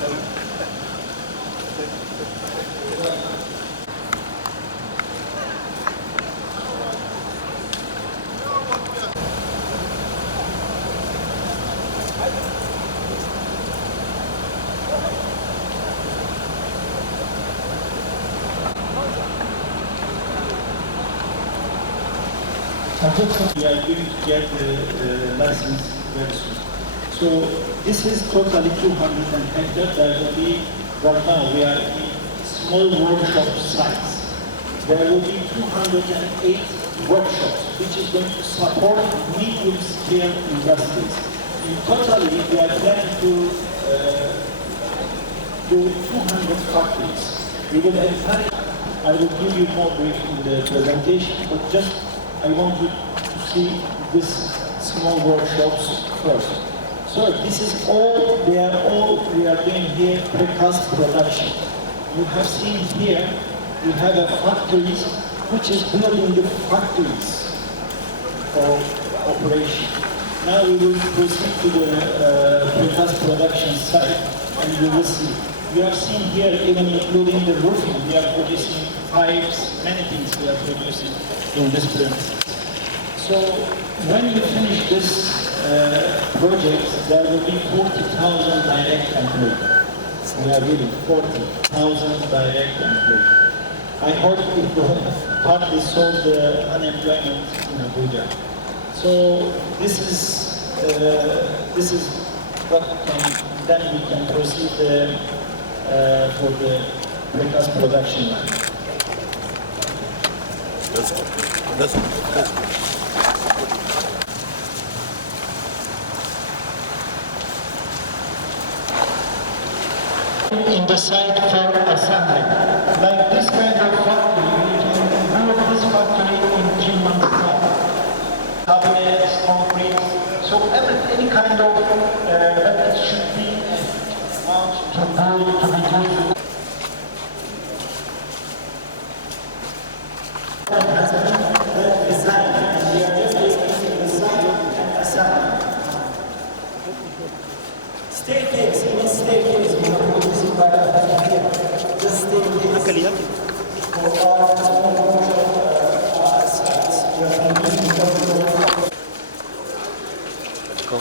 We are going to get the license very soon. So this is totally 200 hectares. There will be, right now we are in small workshop sites. There will be 208 workshops, which is going to support medium-scale industries. In totally, we are planning to do 200 factories. We will encourage, I will give you more brief in the presentation, but just I want you to see these small workshops first. So this is all, we are doing here precast production. You have seen here, we have a factories which is building the factories for operation. Now we will proceed to the precast production site and you will see. You have seen here, even including the roofing, we are producing pipes, many things we are producing in this premises. So when you finish this project, there will be 40,000 direct employees. We are really 40,000 direct employees. I hope it will partly solve the unemployment in Abuja. So this is what then we can proceed for the precast production line. That's good. In the site for assembly. Like this kind of factory, you can build this factory in 3 months' time. Cabinets, concrete, so any kind of that it should be out to build, to be used. Design, and we are just discussing design and assembly. Staircase, even staircase, we are producing by here. This staircase for our sites. We are producing. Let's go.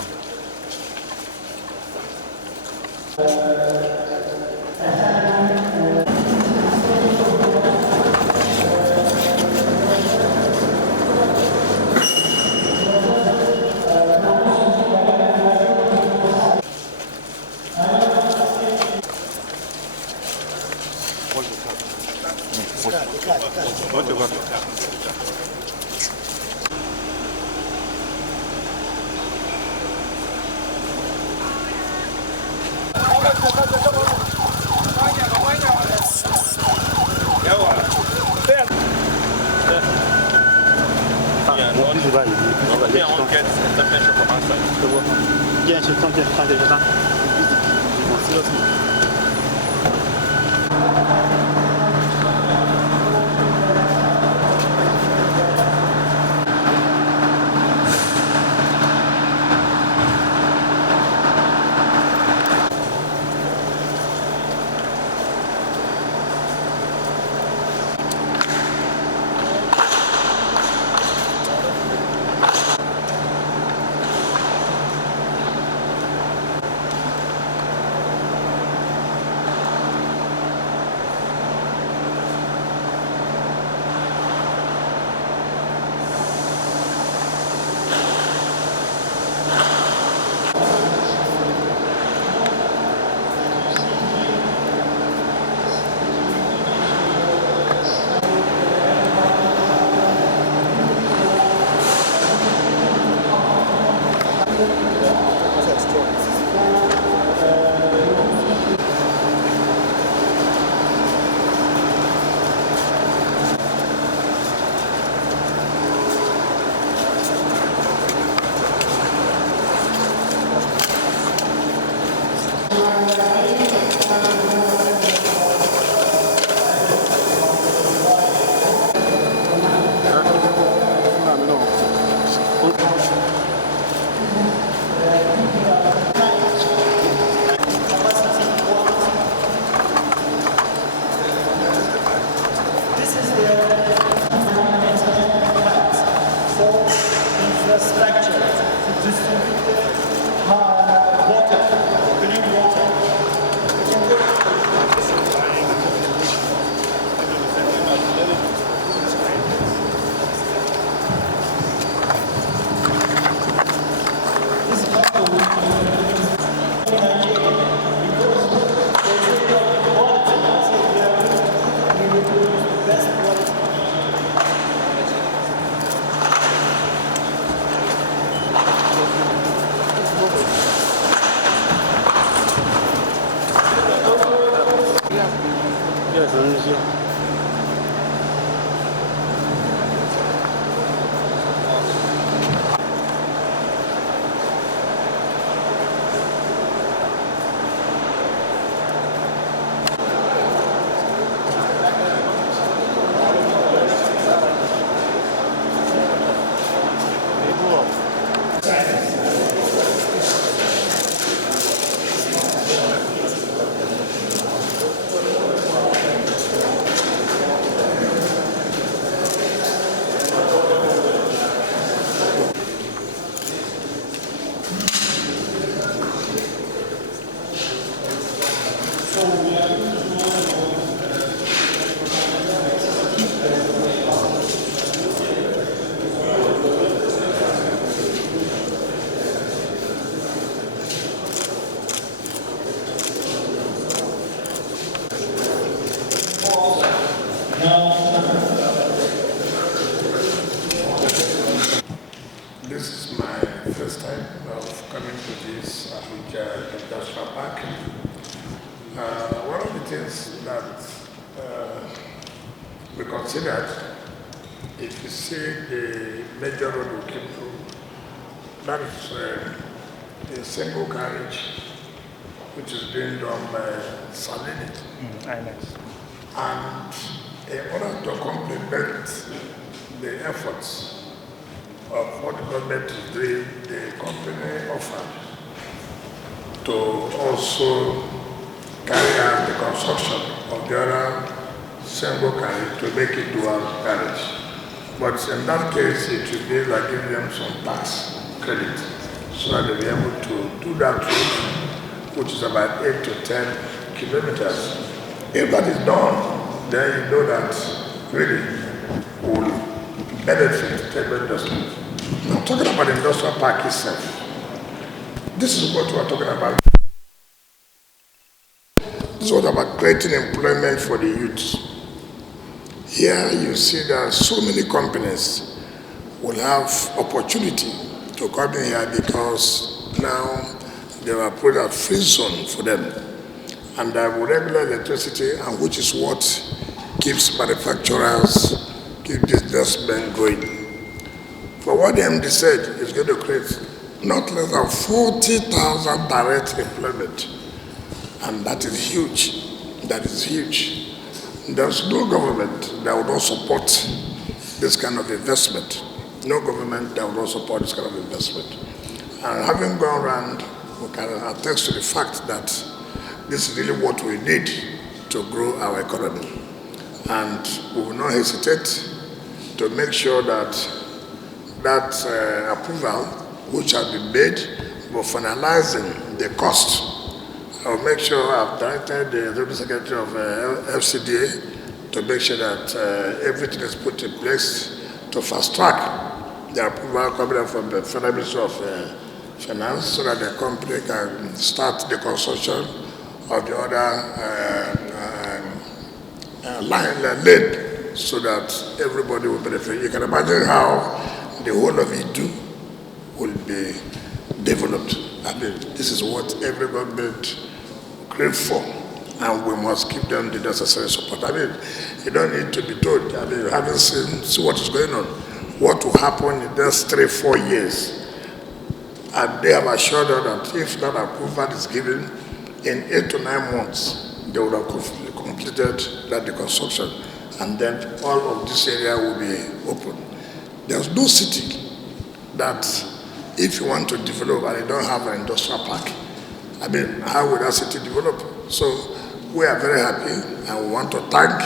Bien, enquête, ça fait chaud comme ça. Je vois. Bien, je tente déjà. önümüz yok. This is my first time of coming to this Abuja Industrial Park. One of the things that we considered, if you see the major road we came through, that is a single carriage which is being done by Salini. And in order to complement the efforts of what the government is doing, the company offered to also carry out the construction of the other single carriage to make it dual carriage. But in that case, it will be like giving them some tax credit so that they'll be able to do that route, which is about 8 to 10 kilometers. If that is done, then you know that really will benefit tremendously. I'm talking about the industrial park itself. This is what we're talking about. This is what about creating employment for the youth. Here you see that so many companies will have opportunity to come in here because now they are put a free zone for them. And they have regular electricity, and which is what keeps manufacturers, keep businessmen going. For what the MD said is going to create not less than 40,000 direct employment. And that is huge. That is huge. There's no government that will not support this kind of investment. No government that will not support this kind of investment. And having gone around, we can attest to the fact that this is really what we need to grow our economy. And we will not hesitate to make sure that approval, which has been made for finalizing the cost, I'll make sure I've directed the Deputy Secretary of FCDA to make sure that everything is put in place to fast track the approval coming from the Federal Ministry of Finance so that the company can start the construction of the other lane so that everybody will benefit. You can imagine how the whole of Idu will be developed. I mean, this is what every government craves for, and we must give them the necessary support. I mean, you don't need to be told. I mean, you haven't seen what is going on, what will happen in the next 3-4 years. And they have assured us that if that approval is given, in 8 to 9 months, they would have completed the construction, and then all of this area will be open. There's no city that if you want to develop and you don't have an industrial park, I mean, how will that city develop? So we are very happy, and we want to thank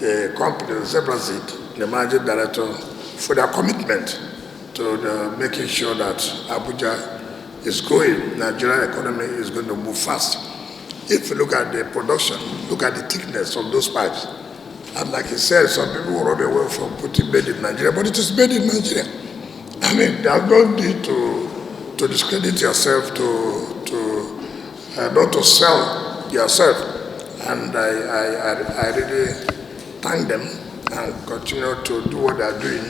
the company, Zebrazid, the managing director, for their commitment to making sure that Abuja is growing. Nigerian economy is going to move fast. If you look at the production, look at the thickness of those pipes. And like he said, some people will run away from putting made in Nigeria, but it is made in Nigeria. I mean, there's no need to discredit yourself, not to sell yourself. And I really thank them and continue to do what they're doing.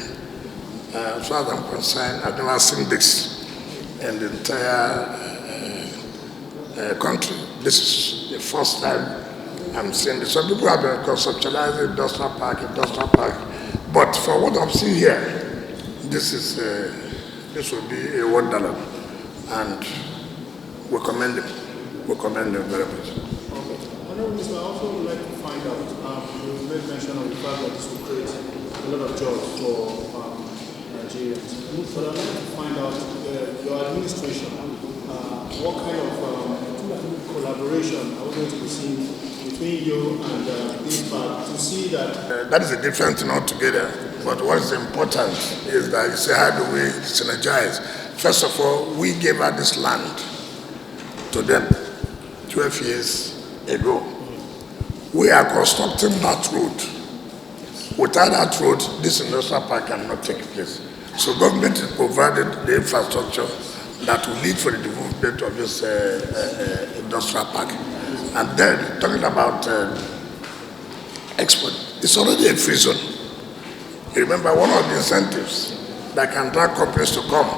As far as I'm concerned, I've never seen this in the entire country. This is the first time I'm saying this. Some people have been conceptualizing industrial park. But for what I'm seeing here, this will be a wonderland, and we commend him. We commend him very much. Okay. Honorable Minister, I also would like to find out, you made mention of the fact that this will create a lot of jobs for Nigerians. But I'd like to find out your administration, what kind of collaboration are we going to be seeing between you and this park to see that... That is a different thing altogether. But what is important is that you say, how do we synergize? First of all, we gave out this land to them 12 years ago. We are constructing that road. Without that road, this industrial park cannot take place. So government has provided the infrastructure that will lead for the development of this industrial park. And then, talking about export, it's already a free zone. You remember, one of the incentives that can drive companies to come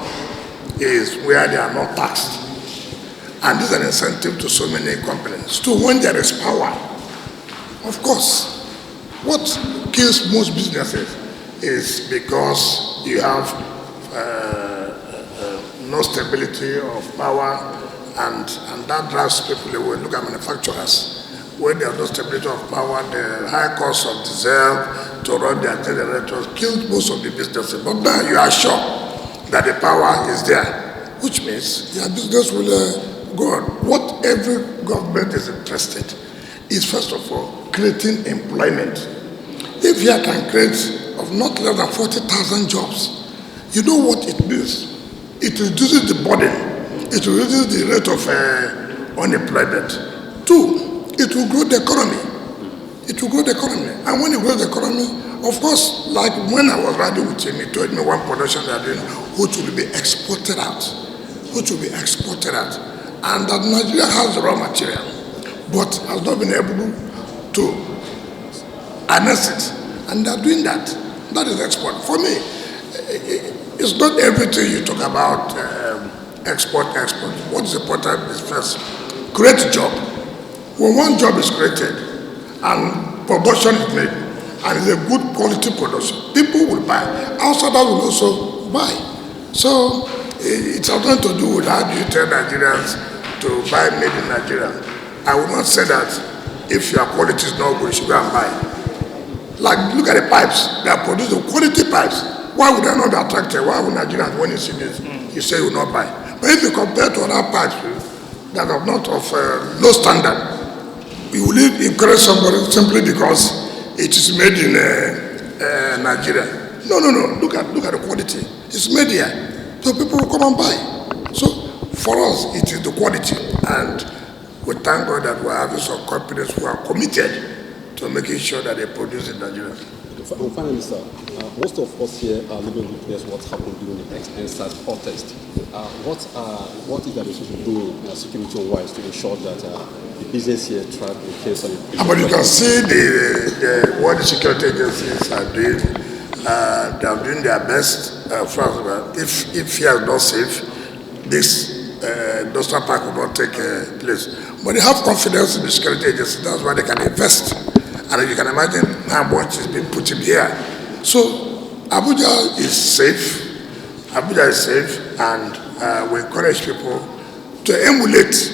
is where they are not taxed. And this is an incentive to so many companies. So when there is power, of course, what kills most businesses is because you have no stability of power, and that drives people away. Look at manufacturers. When there is no stability of power, the high cost of diesel to run their generators kills most of the businesses. But now you are sure that the power is there, which means their business will go on. What every government is interested is, first of all, creating employment. If you can create of not less than 40,000 jobs, you know what it means. It reduces the burden. It reduces the rate of unemployment. Two, it will grow the economy. It will grow the economy. And when it grows the economy, of course, like when I was riding with him, he told me one production they are doing, which will be exported out. Which will be exported out. And that Nigeria has the raw material, but has not been able to harness it. And they are doing that. That is export. For me, it's not everything you talk about export. What is important is first, create a job. When one job is created and production is made, and it's a good quality production, people will buy. Outsiders will also buy. So it has nothing to do with how do you tell Nigerians to buy made in Nigeria. I would not say that if your quality is not good, you should go and buy. Like, look at the pipes. They are producing quality pipes. Why would they not be attracted? Why would Nigerians, when you see this, you say you will not buy? But if you compare to other pipes that are not of low standard, you will encourage somebody simply because it is made in Nigeria. No. Look at the quality. It's made here. So people will come and buy. So for us, it is the quality. And we thank God that we're having some companies who are committed to making sure that they produce in Nigeria. Finally, sir, most of us here are living witness what happened during the NSAS protest. What is the administration doing security-wise to ensure that the business here thrive in case of... But you can see what the security agencies are doing. They are doing their best. If here is not safe, this industrial park will not take place. But they have confidence in the security agencies. That's why they can invest. And you can imagine how much is being put in here. So Abuja is safe. And we encourage people to emulate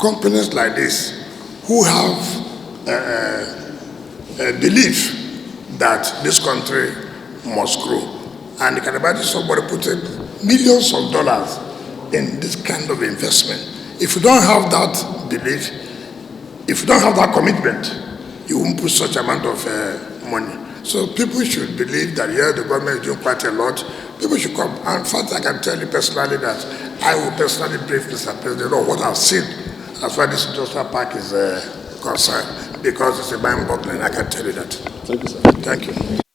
companies like this who have a belief that this country must grow. And you can imagine somebody putting millions of dollars in this kind of investment. If you don't have that belief, if you don't have that commitment, you won't put such amount of money. So people should believe that, yeah, the government is doing quite a lot. People should come. And in fact, I can tell you personally that I will personally brief Mr. President on what I've seen as far as this industrial park is concerned, because it's a mind-boggling. I can tell you that. Thank you, sir. Thank you.